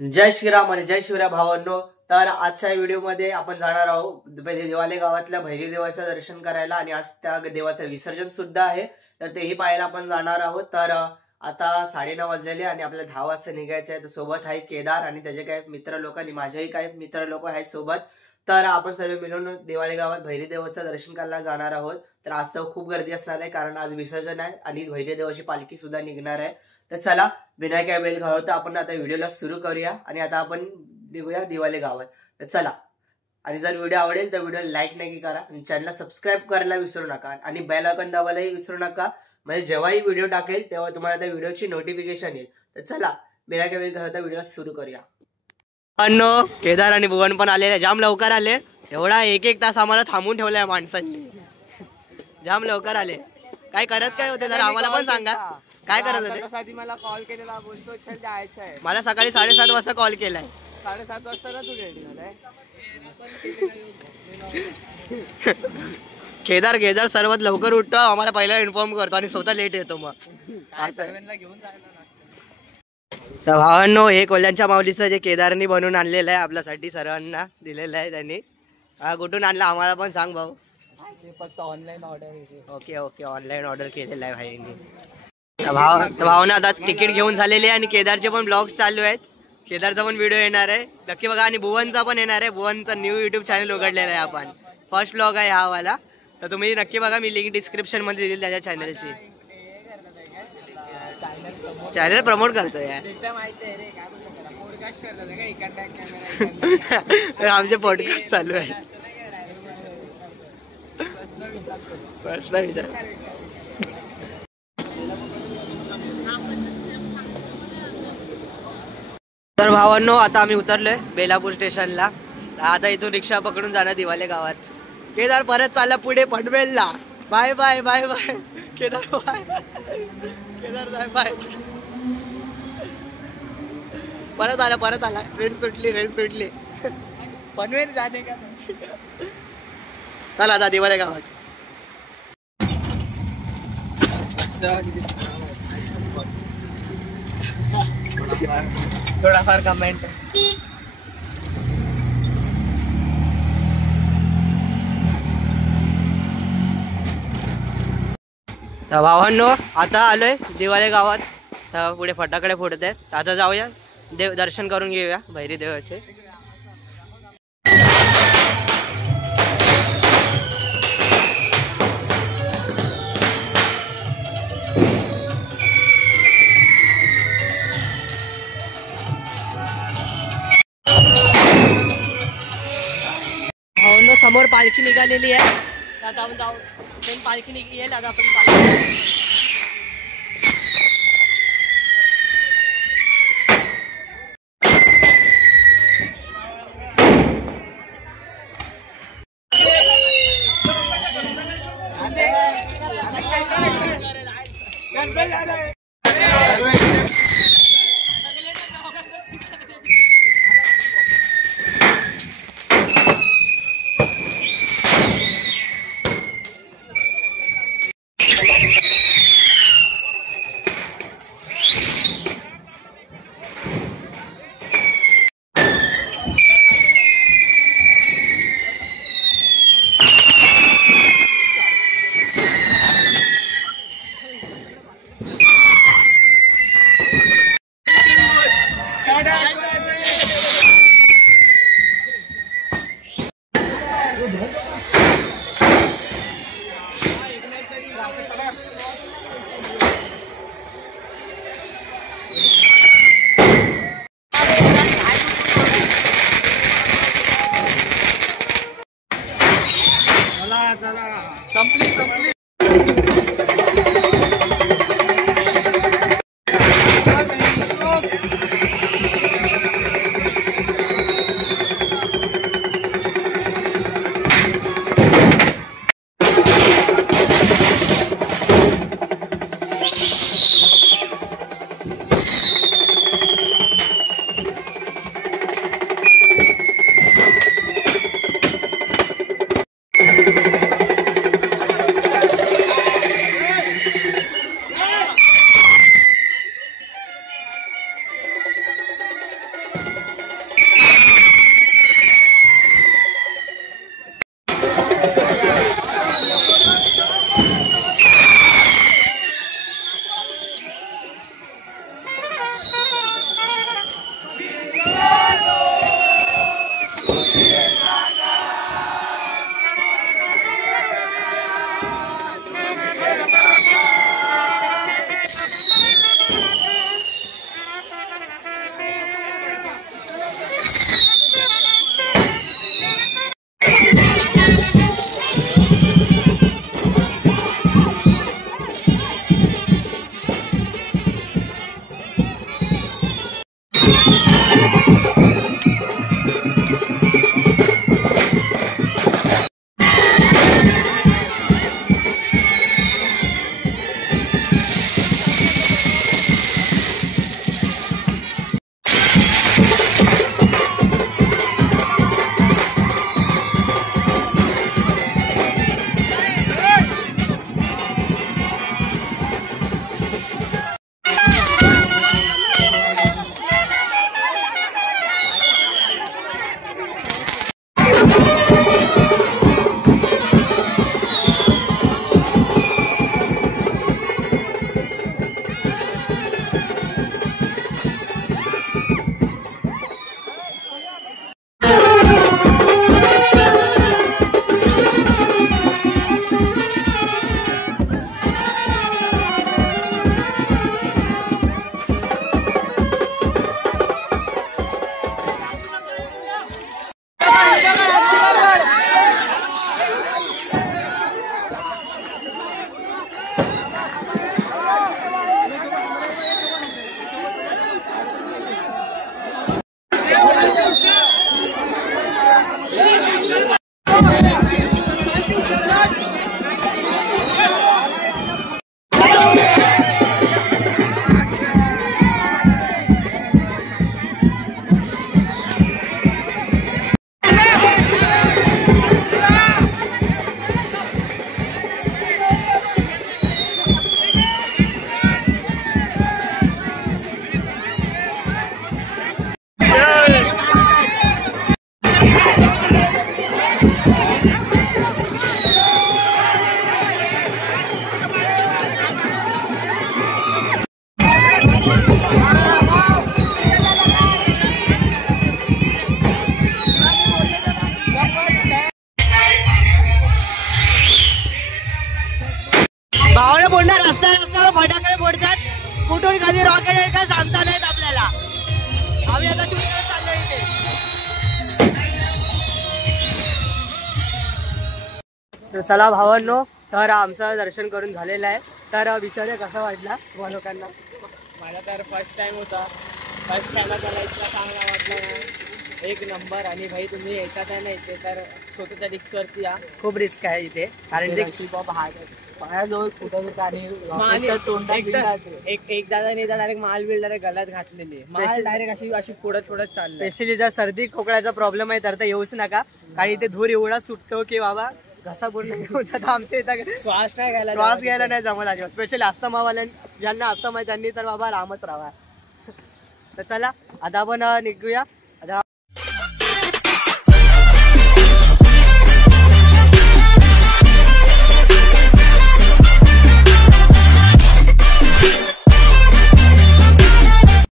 जय श्रीराम आणि जय शिवराय भावांनो. तर आजच्या व्हिडिओमध्ये आपण जाणार आहोत दिवाले गावातल्या भैरी देवाचं दर्शन करायला आणि आज त्या देवाचं विसर्जन सुद्धा आहे. तर तेही पाहायला आपण जाणार आहोत. तर आता 9:30 वाजलेले आणि आपल्याला 10 वाजता निघायचं आहे. तर सोबत आहे केदार आणि त्याचे काही मित्र लोक आणि माझेही काही मित्र लोक आहेत सोबत. तर आपण सर्व मिळून दिवाले गावात भैरी देवाचं दर्शन करायला जाणार आहोत. तर आज तर खूप गर्दी असणार आहे कारण आज विसर्जन आहे आणि भैरी देवाची पालखी सुद्धा निघणार आहे. तर चला बिना काय वेळ घालवता आपण आता व्हिडिओला सुरू करूया आणि आता आपण निघूया दिवाले गावात. तर चला. आणि जर व्हिडिओ आवडेल तर व्हिडिओला लाईक नक्की करा आणि चॅनलला सबस्क्राईब करायला विसरू नका आणि बेल आयकॉन दाबायलाही विसरू नका. म्हणजे जेव्हाही व्हिडिओ टाकेल तेव्हा तुम्हाला त्या व्हिडिओची नोटिफिकेशन येईल. तर चला बिना काय वेळ घालवता व्हिडिओला सुरू करूया. केदार आणि भुवन पण आलेले, जाम लवकर आले. एवढा एक तास आम्हाला थांबून ठेवलाय माणसांनी. जाम लवकर आले. काय करत काय होते जरा आम्हाला पण सांगा. काय करत होते? मला कॉल केलेला, बोलतो चल जायचं आहे. मला सकाळी 7:30 वाजता कॉल केलाय. 7:30 वाजता ना तू रेडी झालाय. केदार सर्वात लवकर उठतो, आम्हाला पहिला इन्फॉर्म करतो आणि स्वतः लेट येतो. मग घेऊन जायला. तर भावांनो, हे कोल्ह्यांच्या माऊलीचं जे केदारनी बनवून आणलेलं आहे आपल्यासाठी सर्वांना दिलेलं आहे त्यांनी. कुठून आणलं आम्हाला पण सांग भाऊ. फक्त online order. Okay online order केलेलं आहे भाईंनी. भावना आता तिकीट घेऊन झालेली आहे आणि केदारचे पण ब्लॉग्स चालू आहेत. केदारचा पण व्हिडिओ येणार आहे नक्की बघा आणि भुवनचा पण येणार आहे. भुवनचा न्यू युट्यूब चॅनल उघडलेला आहे आपण. फर्स्ट ब्लॉग आहे हा वाला. तर तुम्ही नक्की बघा, मी लिंक डिस्क्रिप्शन मध्ये दिली त्याच्या चॅनलची. चॅनल प्रमोट करतोय आमचे पॉडकास्ट चालू आहे. प्रश्न विचार. तर भावांनो, आता आम्ही उतरलोय बेलापूर स्टेशनला. आता इथून रिक्षा पकडून जाणार दिवाले गावात. केदार परत चालला पुढे पनवेलला. Bye bye bye bye Kedar. Bye Kedar bye bye. परत आला. ट्रेन सुटली. पनवेल जाणे का. चला आता दिवाले गावात. थोडाफार कमेंट. तर भावांनो, आता आलोय दिवाले गावात. तर पुढे फटाकडे फोडत आहेत. आता जाऊया देव दर्शन करून घेऊया भैरी देवाचे. समोर पालखी निघालेली आहे. आता आपण जाऊ. पालखी निघेल आता आपण संपली. भावना बोलणार रस्त्यावर फटाकडे फोडतात, कुठून कधी रॉकेट येईल काय सांगता नाहीत आपल्याला. आम्ही आता शूट करत चाललोय इथे. तर चला भावांनो, तर आमचं दर्शन करून झालेलं आहे. तर विचारूया कसा वाटला तुम्हा लोकांना. माझा तर फर्स्ट टाइम होता. फर्स्ट टाइम मला इतका चांगला वाटला, एक नंबर. आणि भाई तुम्ही येतात आहे ना इथे तर स्वतःच्या रिक्सवरती या. खूप रिस्क आहे इथे, कारण ते पायाजवळ फुटत होता आणि एक दादाने डायरेक्ट माल बिल डायरेक्ट गळ्यात घातलेली. डायरेक्ट अशी अशी पुढत चालली. स्पेशली जर सर्दी खोकल्याचा प्रॉब्लेम आहे तर येऊच नका, कारण इथे धूर एवढा सुटतो की बाबा घसा पूर्ण घेऊन जातो. आमच्या इथं श्वास घ्यायला नाही जमत आहे. स्पेशली अस्थमावाल्या ज्यांना अस्थमा आहे त्यांनी तर बाबा लांबच राहा. तर चला आता आपण निघूया.